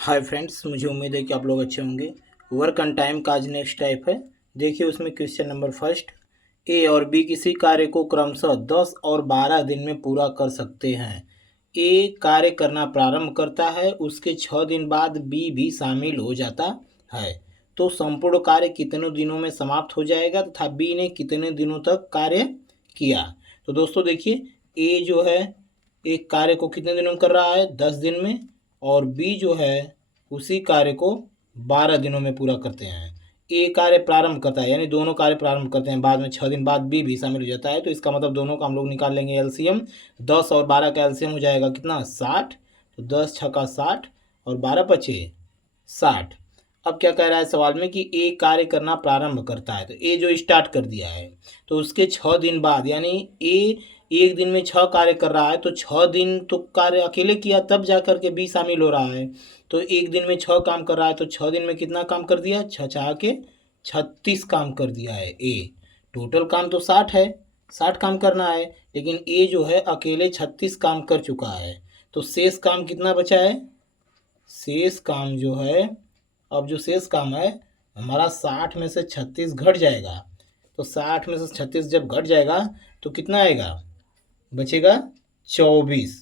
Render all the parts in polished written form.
Hi friends, मुझे उम्मीद है कि आप लोग अच्छे होंगे। वर्क ऑन टाइम का आज नेक्स्ट टाइप है। देखिए उसमें क्वेश्चन नंबर फर्स्ट, ए और बी किसी कार्य को क्रमशः 10 और 12 दिन में पूरा कर सकते हैं। ए कार्य करना प्रारंभ करता है, उसके 6 दिन बाद बी भी शामिल हो जाता है। तो संपूर्ण कार्य कितने दिनों में समाप्त हो जाएगा तथा बी ने कितने दिनों तक कार्य किया। तो दोस्तों देखिए, ए जो है एक कार्य को कितने दिनों में कर रहा है, 10 दिन में, और बी जो है उसी कार्य को 12 दिनों में पूरा करते हैं। ए कार्य प्रारंभ करता है, यानी दोनों कार्य प्रारंभ करते हैं, बाद में 6 दिन बाद बी भी शामिल हो जाता है। तो इसका मतलब दोनों का हम लोग निकाल लेंगे एलसीएम। 10 और 12 का एलसीएम हो जाएगा कितना, 60। तो 10 छक्का 60 और 12 पचे 60। अब क्या कह रहा है सवाल में कि ए कार्य करना प्रारंभ करता है, तो ए जो स्टार्ट कर दिया है तो उसके 6 दिन बाद, यानी ए एक दिन में 6 कार्य कर रहा है तो 6 दिन तो कार्य अकेले किया, तब जा कर के बी शामिल हो रहा है। तो एक दिन में 6 काम कर रहा है तो 6 दिन में कितना काम कर दिया, 6 छः के 36 काम कर दिया है ए। टोटल काम तो 60 है, 60 काम करना है, लेकिन ए जो है अकेले 36 काम कर चुका है। तो शेष काम कितना बचा है, शेष काम जो है, अब जो शेष काम है हमारा 60 में से 36 घट जाएगा। तो 60 में से 36 जब घट जाएगा तो कितना आएगा, बचेगा 24।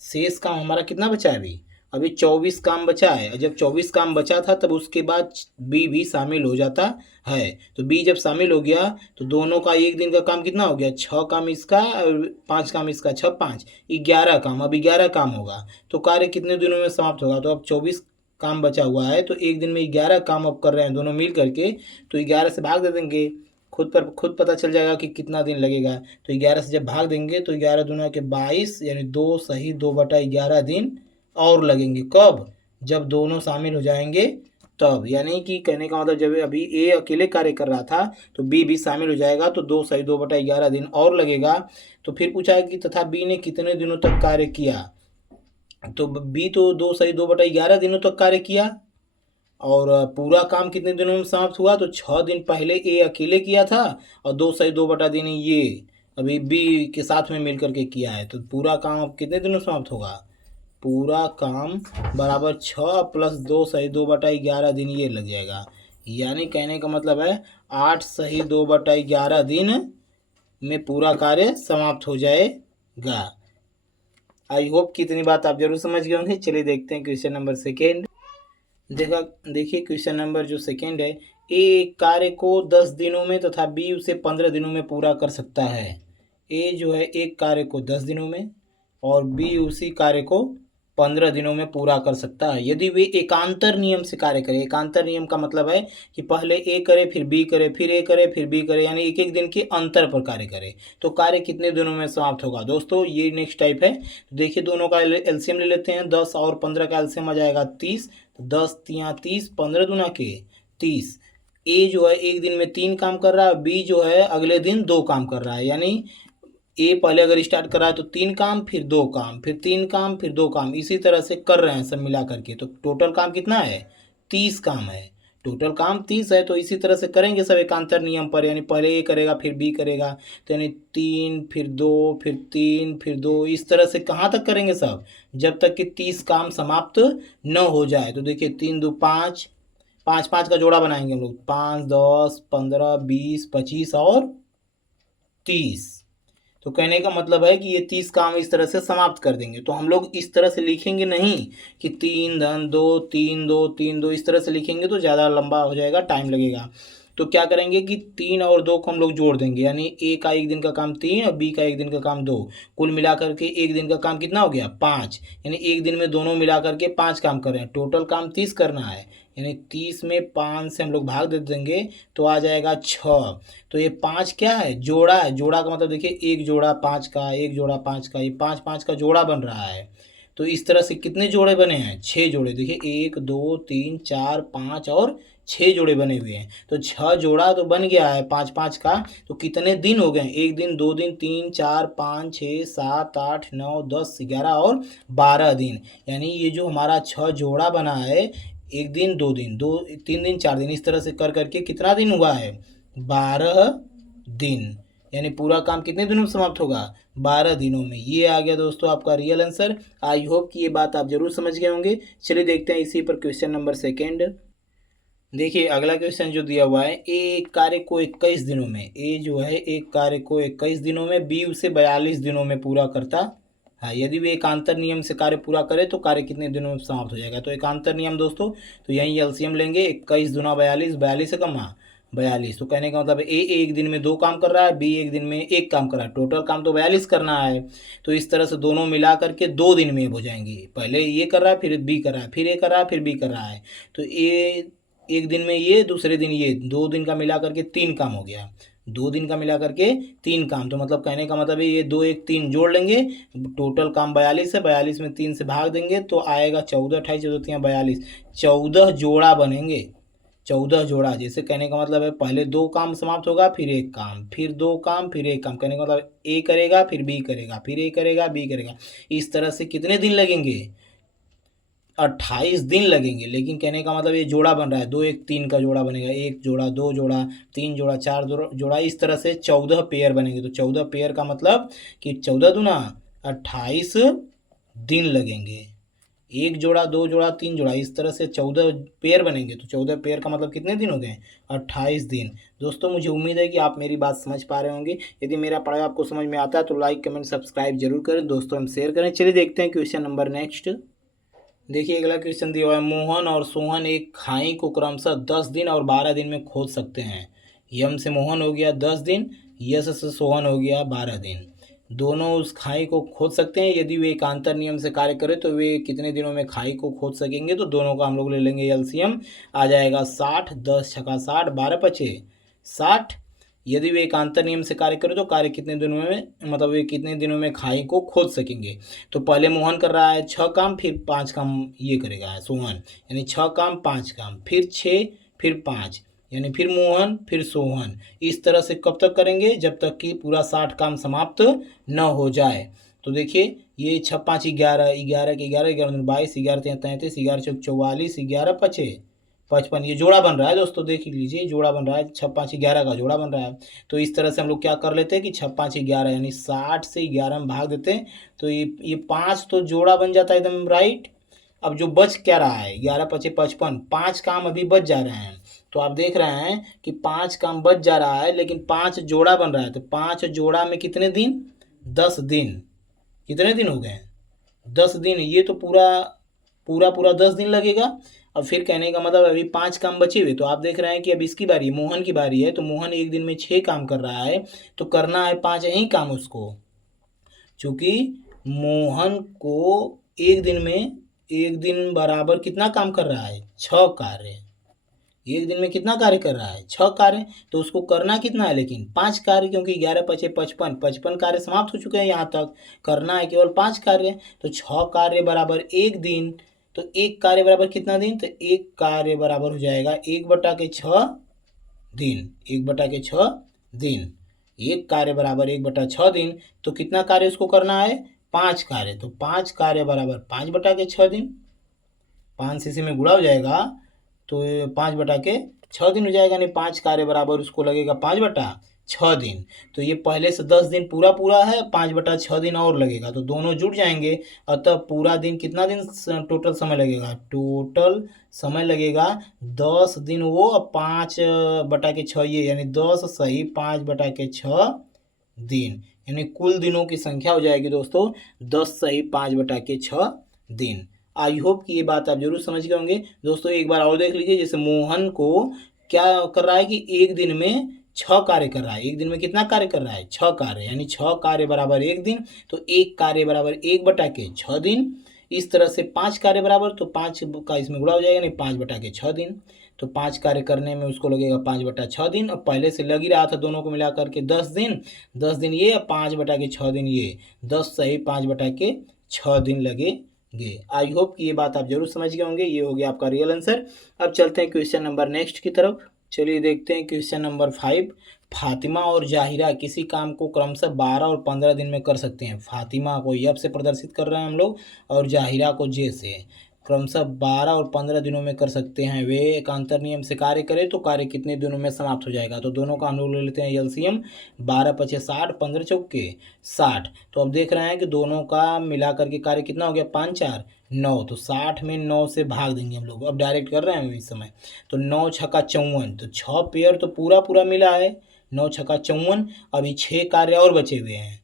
शेष काम हमारा कितना बचा है अभी, अभी 24 काम बचा है। और जब 24 काम बचा था तब उसके बाद बी भी शामिल हो जाता है। तो बी जब शामिल हो गया तो दोनों का एक दिन का काम कितना हो गया, 6 काम इसका और 5 काम इसका, 6 5 11 काम, अब 11 काम होगा। तो कार्य कितने दिनों में समाप्त होगा, तो अब 24 काम बचा हुआ है, तो एक दिन में 11 काम अब कर रहे हैं दोनों मिल करके, तो 11 से भाग दे देंगे, खुद पता चल जाएगा कि कितना दिन लगेगा। तो 11 से जब भाग देंगे तो 11 दूना के 22, यानी 2 सही 2/11 दिन और लगेंगे। कब, जब दोनों शामिल हो जाएंगे तब। यानी कि कहने का मतलब जब अभी ए अकेले कार्य कर रहा था तो बी भी शामिल हो जाएगा, तो 2 सही 2/11 दिन और लगेगा। तो फिर पूछा है कि तथा बी ने कितने दिनों तक कार्य किया। तो बी तो 2 सही 2/11 दिनों तक कार्य किया, और पूरा काम कितने दिनों में समाप्त हुआ, तो 6 दिन पहले ए अकेले किया था और 2 सही 2/3 ये अभी बी के साथ में मिल करके किया है। तो पूरा काम अब कितने दिनों में समाप्त होगा, पूरा काम बराबर 6 प्लस 2 सही 2/11 दिन ये लग जाएगा। यानी कहने का मतलब है 8 सही 2/11 दिन में पूरा कार्य समाप्त हो जाएगा। आई होप कि इतनी बात आप जरूर समझ गए होंगे। चलिए देखते हैं क्वेश्चन नंबर सेकेंड। देखा देखिए क्वेश्चन नंबर जो सेकेंड है, ए एक कार्य को 10 दिनों में तथा बी उसे 15 दिनों में पूरा कर सकता है। ए जो है एक कार्य को 10 दिनों में और बी उसी कार्य को 15 दिनों में पूरा कर सकता है, यदि वे एकांतर नियम से कार्य करें। एकांतर नियम का मतलब है कि पहले ए करे फिर बी करे फिर ए करे फिर बी करे, यानी एक एक दिन के अंतर पर कार्य करे। तो कार्य कितने दिनों में समाप्त होगा दोस्तों, ये नेक्स्ट टाइप है। तो देखिए दोनों का एलसीएम ले लेते हैं। 10 और 15 का एलसीएम आ जाएगा 30। 10 तिया 30, 15 दूना के 30। ए जो है एक दिन में 3 काम कर रहा है, बी जो है अगले दिन 2 काम कर रहा है। यानी ए पहले अगर स्टार्ट कर रहा है तो 3 काम फिर 2 काम फिर 3 काम फिर 2 काम, इसी तरह से कर रहे हैं सब मिला करके। तो टोटल काम कितना है, 30 काम है। टोटल काम 30 है, तो इसी तरह से करेंगे सब एकांतर नियम पर, यानी पहले ए करेगा फिर बी करेगा, तो यानी 3 फिर 2 फिर 3 फिर 2, इस तरह से कहाँ तक करेंगे सब, जब तक कि 30 काम समाप्त न हो जाए। तो देखिए 3 2 5, 5 5 का जोड़ा बनाएंगे हम लोग, 5 10 15 20 25 और 30। तो कहने का मतलब है कि ये 30 काम इस तरह से समाप्त कर देंगे। तो हम लोग इस तरह से लिखेंगे नहीं कि 3 धन 2 3 2 3 2, इस तरह से लिखेंगे तो ज़्यादा लंबा हो जाएगा, टाइम लगेगा। तो क्या करेंगे कि 3 और 2 को हम लोग जोड़ देंगे, यानी ए का एक दिन का काम 3 और बी का एक दिन का काम 2, कुल मिलाकर के एक दिन का काम कितना हो गया, 5। यानी एक दिन में दोनों मिलाकर के 5 काम कर रहे हैं। टोटल काम 30 करना है, यानी 30 में 5 से हम लोग भाग दे देंगे तो आ जाएगा 6। तो ये 5 क्या है, जोड़ा है। जोड़ा का मतलब देखिए एक जोड़ा 5 का, एक जोड़ा 5 का, ये 5 5 का जोड़ा बन रहा है। तो इस तरह से कितने जोड़े बने हैं, 6 जोड़े। देखिए 1 2 3 4 5 और 6 जोड़े बने हुए हैं। तो 6 जोड़ा तो बन गया है 5 5 का। तो कितने दिन हो गए, एक दिन 2 दिन 3 4 5 6 7 8 9 10 11 और 12 दिन। यानी ये जो हमारा 6 जोड़ा बना है, एक दिन 2 दिन 2 3 दिन 4 दिन, इस तरह से कर करके कितना दिन हुआ है, 12 दिन। यानी पूरा काम कितने दिनों में समाप्त होगा, 12 दिनों में। ये आ गया दोस्तों आपका रियल आंसर। आई होप कि ये बात आप जरूर समझ गए होंगे। चलिए देखते हैं इसी पर क्वेश्चन नंबर सेकेंड। देखिए अगला क्वेश्चन जो दिया हुआ है, ए एक कार्य को 21 दिनों में, ए जो है एक कार्य को 21 दिनों में, बी उसे 42 दिनों में पूरा करता। हाँ, यदि वे एकांतर नियम से कार्य पूरा करे तो कार्य कितने दिनों में समाप्त हो जाएगा। तो एकांतर नियम दोस्तों, तो यहीं एलसीएम लेंगे, 21 दूना 42, 42 से कमा 42। तो कहने का मतलब ए एक दिन में 2 काम कर रहा है, बी एक दिन में 1 काम कर रहा है, टोटल काम तो 42 करना है। तो इस तरह से दोनों मिला करके 2 दिन में हो जाएंगे। पहले ये कर रहा है, फिर बी कर रहा है, फिर ए कर रहा है, फिर बी कर रहा है। तो ए एक दिन में ये, दूसरे दिन ये, 2 दिन का मिला करके 3 काम हो गया। 2 दिन का मिला करके 3 काम। तो मतलब कहने का मतलब है ये 2 1 3 जोड़ लेंगे, टोटल काम 42 है, 42 में 3 से भाग देंगे तो आएगा 14, 28 14 42, 14 जोड़ा बनेंगे। 14 जोड़ा, जैसे कहने का मतलब है पहले 2 काम समाप्त होगा, फिर 1 काम, फिर 2 काम, फिर 1 काम। कहने का मतलब ए करेगा, फिर बी करेगा, फिर ए करेगा, बी करेगा। इस तरह से कितने दिन लगेंगे, 28 दिन लगेंगे। लेकिन कहने का मतलब ये जोड़ा बन रहा है, 2 1 3 का जोड़ा बनेगा, 1 जोड़ा, 2 जोड़ा, 3 जोड़ा, 4 जोड़ा, इस तरह से 14 पेयर बनेंगे। तो 14 पेयर का मतलब कि 14 दूना 28 दिन लगेंगे। 1 जोड़ा, 2 जोड़ा, 3 जोड़ा, इस तरह से 14 पेयर बनेंगे। तो 14 पेयर का मतलब कितने दिन हो गए, 28 दिन। दोस्तों मुझे उम्मीद है कि आप मेरी बात समझ पा रहे होंगे। यदि मेरा पढ़ाई आपको समझ में आता है तो लाइक कमेंट सब्सक्राइब जरूर करें, दोस्तों हम शेयर करें। चलिए देखते हैं क्वेश्चन नंबर नेक्स्ट। देखिए अगला क्वेश्चन दिया हुआ है, मोहन और सोहन एक खाई को क्रमशः 10 दिन और 12 दिन में खोद सकते हैं। यम से मोहन हो गया 10 दिन, यश से सोहन हो गया 12 दिन। दोनों उस खाई को खोद सकते हैं। यदि वे एकांतर नियम से कार्य करें तो वे कितने दिनों में खाई को खोद सकेंगे। तो दोनों का हम लोग ले लेंगे एलसीएम, आ जाएगा 60, 10 छक्का 60, 12 पचे 60। यदि वे एकांतर नियम से कार्य करें तो कार्य कितने दिनों में, मतलब वे कितने दिनों में खाई को खोद सकेंगे। तो पहले मोहन कर रहा है 6 काम, फिर 5 काम ये करेगा सोहन, यानी 6 काम 5 काम, फिर 6, फिर 5, यानी फिर मोहन, फिर सोहन। इस तरह से कब तक करेंगे, जब तक कि पूरा 60 काम समाप्त न हो जाए। तो देखिए ये 6 5 11, 11 के 11, 11 22, 11 33, 11 चौक 44, 11 पचे 55। ये जोड़ा बन रहा है दोस्तों, देख लीजिए जोड़ा बन रहा है, 6 5 11 का जोड़ा बन रहा है। तो इस तरह से हम लोग क्या कर लेते हैं कि 6 5 11, यानी 60 से 11 में भाग देते हैं। तो ये 5 तो जोड़ा बन जाता है एकदम राइट। अब जो बच क्या रहा है, 11 पचे 55, 5 काम अभी बच जा रहे हैं। तो आप देख रहे हैं कि 5 काम बच जा रहा है, लेकिन 5 जोड़ा बन रहा है। तो 5 जोड़ा में कितने दिन, 10 दिन। कितने दिन हो गए, 10 दिन। ये तो पूरा पूरा पूरा 10 दिन लगेगा। अब फिर कहने का मतलब अभी 5 काम बचे हुए। तो आप देख रहे हैं कि अब इसकी बारी है, मोहन की बारी है। तो मोहन एक दिन में 6 काम कर रहा है, तो करना है 5 ही काम उसको। चूँकि मोहन को एक दिन में, एक दिन बराबर कितना काम कर रहा है, 6 कार्य। एक दिन में कितना कार्य कर रहा है, 6 कार्य। तो उसको करना कितना है, लेकिन 5 कार्य, क्योंकि 11 पचे 55, 55 कार्य समाप्त हो चुके हैं यहाँ तक। करना है केवल 5 कार्य। तो 6 कार्य बराबर 1 दिन। तो 1 कार्य बराबर कितना दिन, तो 1 कार्य बराबर हो जाएगा 1/6 दिन। 1/6 दिन। 1 कार्य बराबर 1/6 दिन। तो कितना कार्य उसको करना है, 5 कार्य। तो 5 कार्य बराबर 5/6 दिन। 5 से इसी में गुणा हो जाएगा तो 5/6 दिन हो जाएगा, यानी 5 कार्य बराबर उसको लगेगा 5/6 दिन। तो ये पहले से 10 दिन पूरा पूरा है, 5/6 दिन और लगेगा, तो दोनों जुड़ जाएंगे। अतः पूरा दिन कितना दिन टोटल समय लगेगा, टोटल समय लगेगा 10 दिन वो, 5/6 ये, यानी 10 सही 5/6 दिन, यानी कुल दिनों की संख्या हो जाएगी दोस्तों 10 सही 5/6 दिन। आई होप कि ये बात आप जरूर समझ गए होंगे। दोस्तों एक बार और देख लीजिए, जैसे मोहन को क्या कर रहा है कि एक दिन में 6 कार्य कर रहा है। एक दिन में कितना कार्य कर रहा है, 6 कार्य, यानी 6 कार्य बराबर 1 दिन। तो 1 कार्य बराबर 1/6 दिन। इस तरह से 5 कार्य बराबर, तो 5 का इसमें गुणा हो जाएगा, नहीं 5/6 दिन। तो 5 कार्य करने में उसको लगेगा 5/6 दिन। और पहले से लग ही रहा था दोनों को मिला करके 10 दिन। 10 दिन ये, 5/6 दिन ये, 10 सही 5/6 दिन लगेंगे। आई होप कि ये बात आप जरूर समझ गए होंगे। ये हो गया आपका रियल आंसर। अब चलते हैं क्वेश्चन नंबर नेक्स्ट की तरफ। चलिए देखते हैं क्वेश्चन नंबर 5। फातिमा और जाहिरा किसी काम को क्रमशः 12 और 15 दिन में कर सकते हैं। फातिमा को एफ से प्रदर्शित कर रहे हैं हम लोग, और जाहिरा को जे से। क्रमशः 12 और 15 दिनों में कर सकते हैं, वे एकांतर नियम से कार्य करें तो कार्य कितने दिनों में समाप्त हो जाएगा। तो दोनों का हम लोग ले लेते हैं एलसीएम, 12 पचे 60, 15 चौके 60। तो अब देख रहे हैं कि दोनों का मिला करके कार्य कितना हो गया, 5 4 9। तो 60 में 9 से भाग देंगे हम लोग, अब डायरेक्ट कर रहे हैं इस समय। तो 9 छक्का 54, तो 6 पेयर तो पूरा पूरा मिला है, 9 छक्का 54। अभी 6 कार्य और बचे हुए हैं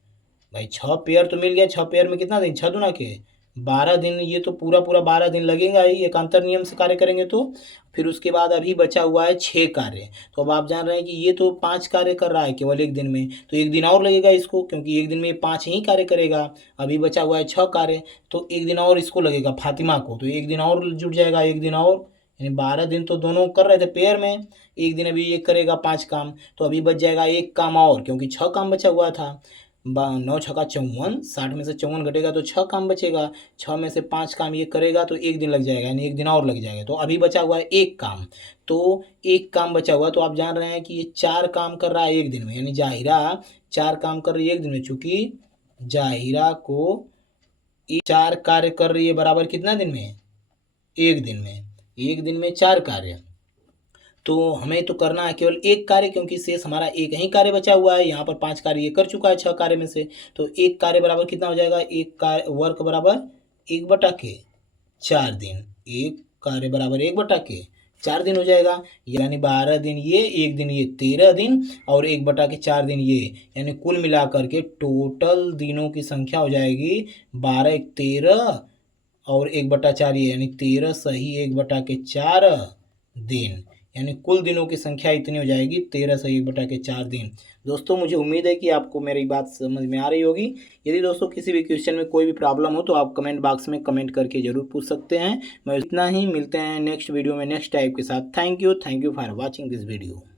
भाई। 6 पेयर तो मिल गया, 6 पेयर में कितना दिन, 6 दूना के 12 दिन, ये तो पूरा पूरा 12 दिन लगेगा ही एकांतर नियम से कार्य करेंगे तो। फिर उसके बाद अभी बचा हुआ है 6 कार्य। तो अब आप जान रहे हैं कि ये तो 5 कार्य कर रहा है केवल एक दिन में, तो एक दिन और लगेगा इसको, क्योंकि एक दिन में 5 ही कार्य करेगा। अभी बचा हुआ है 6 कार्य, तो एक दिन और इसको लगेगा फातिमा को, तो एक दिन और जुट जाएगा, एक दिन और, यानी 12 दिन तो दोनों कर रहे थे पेयर में, एक दिन अभी ये करेगा 5 काम, तो अभी बच जाएगा एक काम और, क्योंकि 6 काम बचा हुआ था। 9 छक्का 54, 60 में से 54 घटेगा तो 6 काम बचेगा, 6 में से 5 काम ये करेगा तो एक दिन लग जाएगा, यानी एक दिन और लग जाएगा। तो अभी बचा हुआ है एक काम, तो एक काम बचा हुआ, तो आप जान रहे हैं कि ये 4 काम कर रहा है एक दिन में, यानी जाहिरा 4 काम कर रही है एक दिन में, चूंकि जाहिरा को 4 कार्य कर रही है बराबर कितना दिन में, एक दिन में, एक दिन में 4 कार्य। तो हमें तो करना है केवल एक कार्य, क्योंकि शेष हमारा एक ही कार्य बचा हुआ है, यहाँ पर 5 कार्य ये कर चुका है 6 कार्य में से। तो एक कार्य बराबर कितना हो जाएगा, एक कार्य वर्क बराबर 1/4 दिन, एक कार्य बराबर 1/4 दिन हो जाएगा, यानी 12 दिन ये, एक दिन ये, 13 दिन, और 1/4 दिन ये, यानी कुल मिलाकर के टोटल दिनों की संख्या हो जाएगी 12 1 13 और 1/4 ये, यानी 13 सही 1/4 दिन, यानी कुल दिनों की संख्या इतनी हो जाएगी 13 से 1/4 दिन। दोस्तों मुझे उम्मीद है कि आपको मेरी बात समझ में आ रही होगी। यदि दोस्तों किसी भी क्वेश्चन में कोई भी प्रॉब्लम हो तो आप कमेंट बॉक्स में कमेंट करके ज़रूर पूछ सकते हैं। मैं इतना ही, मिलते हैं नेक्स्ट वीडियो में नेक्स्ट टाइप के साथ। Thank you for watching this video.